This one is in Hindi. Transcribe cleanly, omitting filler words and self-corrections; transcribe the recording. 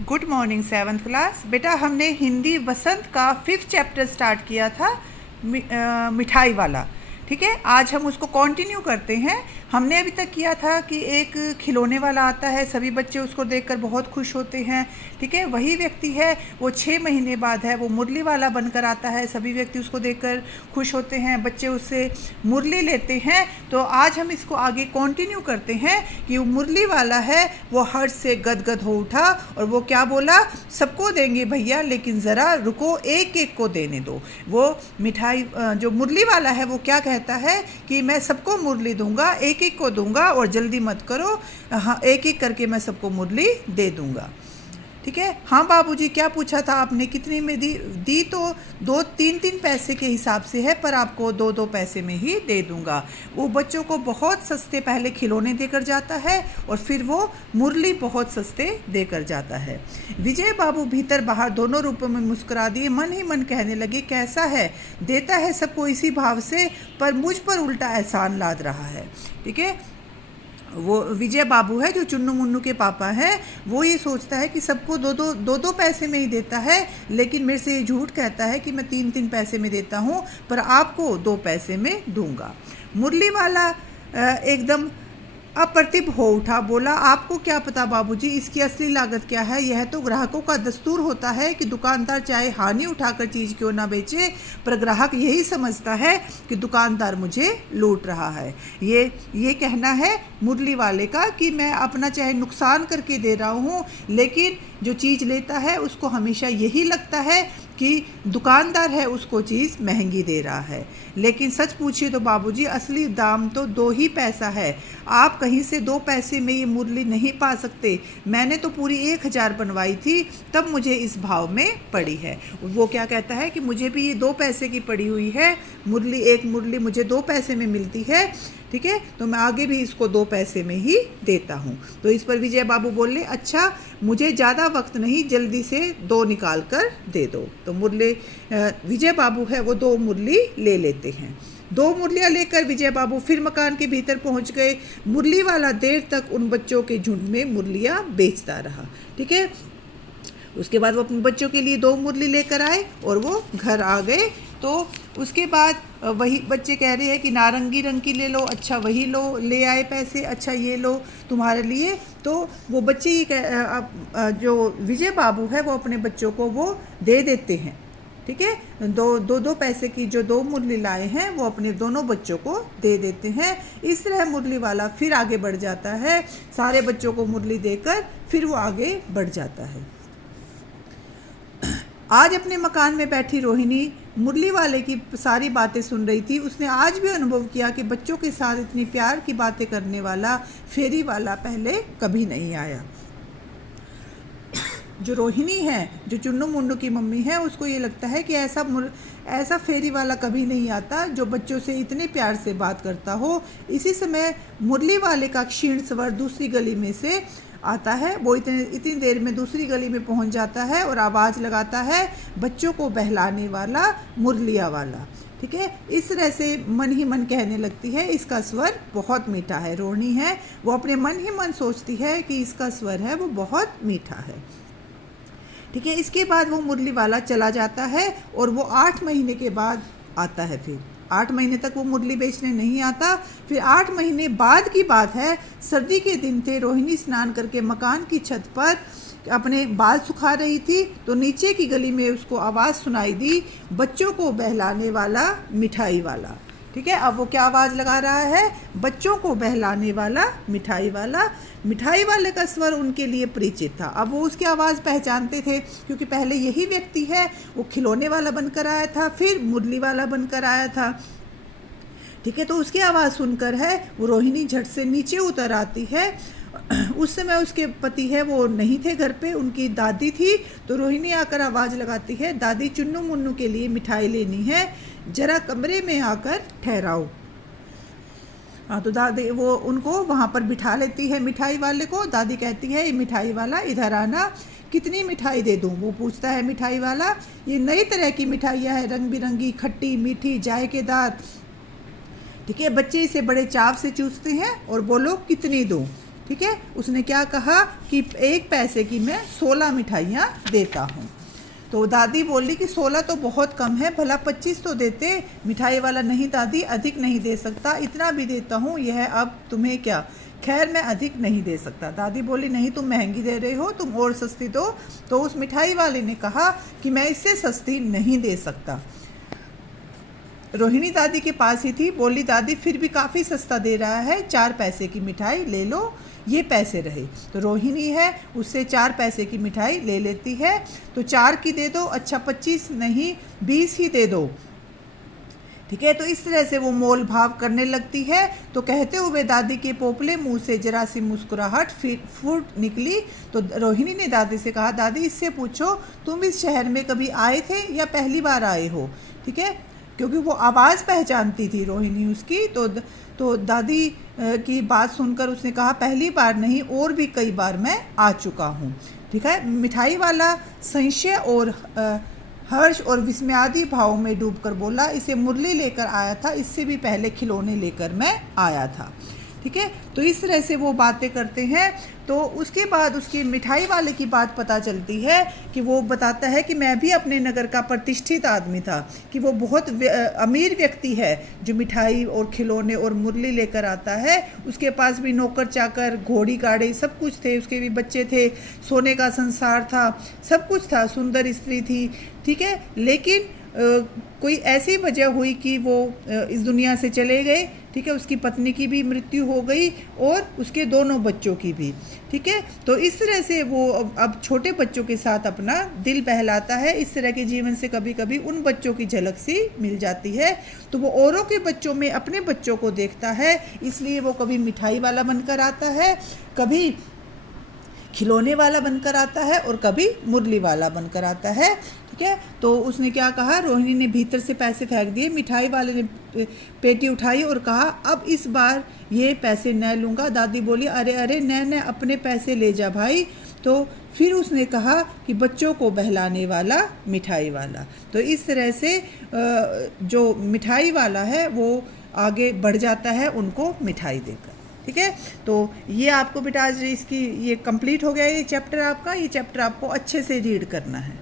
Good morning seventh class. बेटा हमने हिंदी वसंत का 5th चैप्टर स्टार्ट किया था, मिठाई वाला। ठीक है, आज हम उसको कंटिन्यू करते हैं। हमने अभी तक किया था कि एक खिलौने वाला आता है, सभी बच्चे उसको देखकर बहुत खुश होते हैं। ठीक है, वही व्यक्ति है, वो 6 महीने बाद है, वो मुरली वाला बनकर आता है, सभी व्यक्ति उसको देखकर खुश होते हैं, बच्चे उससे मुरली लेते हैं। तो आज हम इसको आगे कंटिन्यू करते हैं कि वो मुरली वाला है, वो हर्ष से गदगद हो उठा और वो क्या बोला, सबको देंगे भैया लेकिन ज़रा रुको, एक एक को देने दो। वो मिठाई जो मुरली वाला है वो क्या कहता है कि मैं सबको मुरली दूंगा, एक एक को दूंगा और जल्दी मत करो, हाँ एक एक करके मैं सबको मुरली दे दूंगा। ठीक है, हाँ बाबूजी क्या पूछा था आपने, कितने में दी तो 2-3 पैसे के हिसाब से है, पर आपको 2-2 पैसे में ही दे दूंगा। वो बच्चों को बहुत सस्ते पहले खिलौने देकर जाता है और फिर वो मुरली बहुत सस्ते देकर जाता है। विजय बाबू भीतर बाहर दोनों रूपों में मुस्कुरा दिए, मन ही मन कहने लगे कैसा है, देता है सबको इसी भाव से, पर मुझ पर उल्टा एहसान लाद रहा है। ठीक है, वो विजय बाबू है जो चुन्नू मुन्नू के पापा हैं, वो ये सोचता है कि सबको दो दो पैसे में ही देता है, लेकिन मेरे से ये झूठ कहता है कि मैं 3-3 पैसे में देता हूँ, पर आपको 2 पैसे में दूंगा। मुरली वाला एकदम अप्रतिभ हो उठा, बोला आपको क्या पता बाबूजी इसकी असली लागत क्या है, यह तो ग्राहकों का दस्तूर होता है कि दुकानदार चाहे हानि उठाकर चीज़ क्यों ना बेचे, पर ग्राहक यही समझता है कि दुकानदार मुझे लूट रहा है। ये कहना है मुरली वाले का कि मैं अपना चाहे नुकसान करके दे रहा हूँ, लेकिन जो चीज़ लेता है उसको हमेशा यही लगता है कि दुकानदार है उसको चीज़ महंगी दे रहा है। लेकिन सच पूछिए तो बाबूजी असली दाम तो 2 ही पैसा है, आप कहीं से 2 पैसे में ये मुरली नहीं पा सकते। मैंने तो पूरी 1000 बनवाई थी, तब मुझे इस भाव में पड़ी है। वो क्या कहता है कि मुझे भी ये 2 पैसे की पड़ी हुई है मुरली, एक मुरली मुझे 2 पैसे में मिलती है। ठीक है, तो मैं आगे भी इसको 2 पैसे में ही देता हूँ। तो इस पर विजय बाबू बोले अच्छा मुझे ज़्यादा वक्त नहीं, जल्दी से 2 निकाल कर दे दो। तो मुरली विजय बाबू है वो 2 मुरली ले लेते हैं। 2 मुरलियाँ लेकर विजय बाबू फिर मकान के भीतर पहुंच गए। मुरली वाला देर तक उन बच्चों के झुंड में मुरलियाँ बेचता रहा। ठीक है, उसके बाद वो अपने बच्चों के लिए 2 मुरली लेकर आए और वो घर आ गए। तो उसके बाद वही बच्चे कह रहे हैं कि नारंगी रंग की ले लो, अच्छा वही लो, ले आए पैसे, अच्छा ये लो तुम्हारे लिए। तो वो बच्चे ही जो विजय बाबू है वो अपने बच्चों को वो दे देते हैं। ठीक है, 2 पैसे की जो 2 मुरली लाए हैं वो अपने दोनों बच्चों को दे देते हैं। इस तरह मुरली वाला फिर आगे बढ़ जाता है, सारे बच्चों को मुरली देकर फिर वो आगे बढ़ जाता है। आज अपने मकान में बैठी रोहिणी मुरली वाले की सारी बातें सुन रही थी। उसने आज भी अनुभव किया कि बच्चों के साथ इतनी प्यार की बातें करने वाला फेरी वाला पहले कभी नहीं आया। जो रोहिणी है, जो चुन्नू मुन्नू की मम्मी है, उसको ये लगता है कि ऐसा फेरी वाला कभी नहीं आता जो बच्चों से इतने प्यार से बात करता हो। इसी समय मुरली वाले का क्षीण स्वर दूसरी गली में से आता है। वो इतनी देर में दूसरी गली में पहुंच जाता है और आवाज़ लगाता है बच्चों को बहलाने वाला मुरलिया वाला। ठीक है, इस तरह से मन ही मन कहने लगती है इसका स्वर बहुत मीठा है। रोहिणी है वो अपने मन ही मन सोचती है कि इसका स्वर है वो बहुत मीठा है। ठीक है, इसके बाद वो मुरली वाला चला जाता है और वो 8 महीने के बाद आता है। फिर 8 महीने तक वो मुरली बेचने नहीं आता। फिर 8 महीने बाद की बात है, सर्दी के दिन थे, रोहिणी स्नान करके मकान की छत पर अपने बाल सुखा रही थी, तो नीचे की गली में उसको आवाज़ सुनाई दी बच्चों को बहलाने वाला मिठाई वाला। ठीक है, अब वो क्या आवाज़ लगा रहा है, बच्चों को बहलाने वाला मिठाई वाला। मिठाई वाले का स्वर उनके लिए परिचित था, अब वो उसकी आवाज़ पहचानते थे क्योंकि पहले यही व्यक्ति है वो खिलौने वाला बनकर आया था, फिर मुरली वाला बनकर आया था। ठीक है, तो उसकी आवाज़ सुनकर है वो रोहिणी झट से नीचे उतर आती है। उस समय उसके पति है वो नहीं थे घर पे, उनकी दादी थी। तो रोहिणी आकर आवाज़ लगाती है दादी चुन्नू मुन्नू के लिए मिठाई लेनी है, जरा कमरे में आकर ठहराओ। हाँ, तो दादी वो उनको वहाँ पर बिठा लेती है मिठाई वाले को। दादी कहती है ये मिठाई वाला इधर आना, कितनी मिठाई दे दूँ? वो पूछता है मिठाई वाला। ये नई तरह की मिठाइयाँ हैं, रंग बिरंगी, खट्टी मीठी जायकेदार। ठीक है, बच्चे इसे बड़े चाव से चूसते हैं और बोलो कितनी दूँ? ठीक है। उसने क्या कहा कि 1 पैसे की मैं 16 मिठाइयाँ देता हूँ। तो दादी बोली कि 16 तो बहुत कम है, भला 25 तो देते। मिठाई वाला, नहीं दादी अधिक नहीं दे सकता, इतना भी देता हूँ, यह अब तुम्हें क्या, खैर मैं अधिक नहीं दे सकता। दादी बोली नहीं तुम महंगी दे रहे हो, तुम और सस्ती दो। तो उस मिठाई वाले ने कहा कि मैं इससे सस्ती नहीं दे सकता। रोहिणी दादी के पास ही थी, बोली दादी फिर भी काफ़ी सस्ता दे रहा है, 4 पैसे की मिठाई ले लो, ये पैसे रहे। तो रोहिणी है, उससे 4 पैसे की मिठाई ले लेती है। तो 4 की दे दो, अच्छा 25 नहीं 20 ही दे दो, ठीक है। तो इस तरह से वो मोल भाव करने लगती है। तो कहते हुए दादी के पोपले मुंह से जरा सी मुस्कुराहट फूट निकली। तो रोहिणी ने दादी से कहा दादी इससे पूछो तुम इस शहर में कभी आए थे या पहली बार आए हो, ठीक है, क्योंकि वो आवाज़ पहचानती थी रोहिणी उसकी। तो दादी की बात सुनकर उसने कहा पहली बार नहीं और भी कई बार मैं आ चुका हूँ, ठीक है। मिठाई वाला संशय और हर्ष और विस्मयादि भाव में डूबकर बोला इसे मुरली लेकर आया था, इससे भी पहले खिलौने लेकर मैं आया था, ठीक है। तो इस तरह से वो बातें करते हैं। तो उसके बाद उसकी मिठाई वाले की बात पता चलती है कि वो बताता है कि मैं भी अपने नगर का प्रतिष्ठित आदमी था, कि वो बहुत अमीर व्यक्ति है जो मिठाई और खिलौने और मुरली लेकर आता है। उसके पास भी नौकर चाकर, घोड़ी गाड़ी सब कुछ थे, उसके भी बच्चे थे, सोने का संसार था, सब कुछ था, सुंदर स्त्री थी, ठीक है। लेकिन कोई ऐसी वजह हुई कि वो इस दुनिया से चले गए, ठीक है। उसकी पत्नी की भी मृत्यु हो गई और उसके दोनों बच्चों की भी, ठीक है। तो इस तरह से वो अब छोटे बच्चों के साथ अपना दिल बहलाता है। इस तरह के जीवन से कभी कभी उन बच्चों की झलक सी मिल जाती है। तो वो औरों के बच्चों में अपने बच्चों को देखता है, इसलिए वो कभी मिठाई वाला बनकर आता है, कभी खिलौने वाला बनकर आता है और कभी मुरली वाला बनकर आता है, ठीक है। तो उसने क्या कहा, रोहिणी ने भीतर से पैसे फेंक दिए। मिठाई वाले ने पेटी उठाई और कहा अब इस बार ये पैसे न लूँगा। दादी बोली अरे अरे न अपने पैसे ले जा भाई। तो फिर उसने कहा कि बच्चों को बहलाने वाला मिठाई वाला। तो इस तरह से जो मिठाई वाला है वो आगे बढ़ जाता है उनको मिठाई देकर, ठीक है। तो ये आपको बेटा आज इसकी ये कंप्लीट हो गया ये चैप्टर आपका। ये चैप्टर आपको अच्छे से रीड करना है।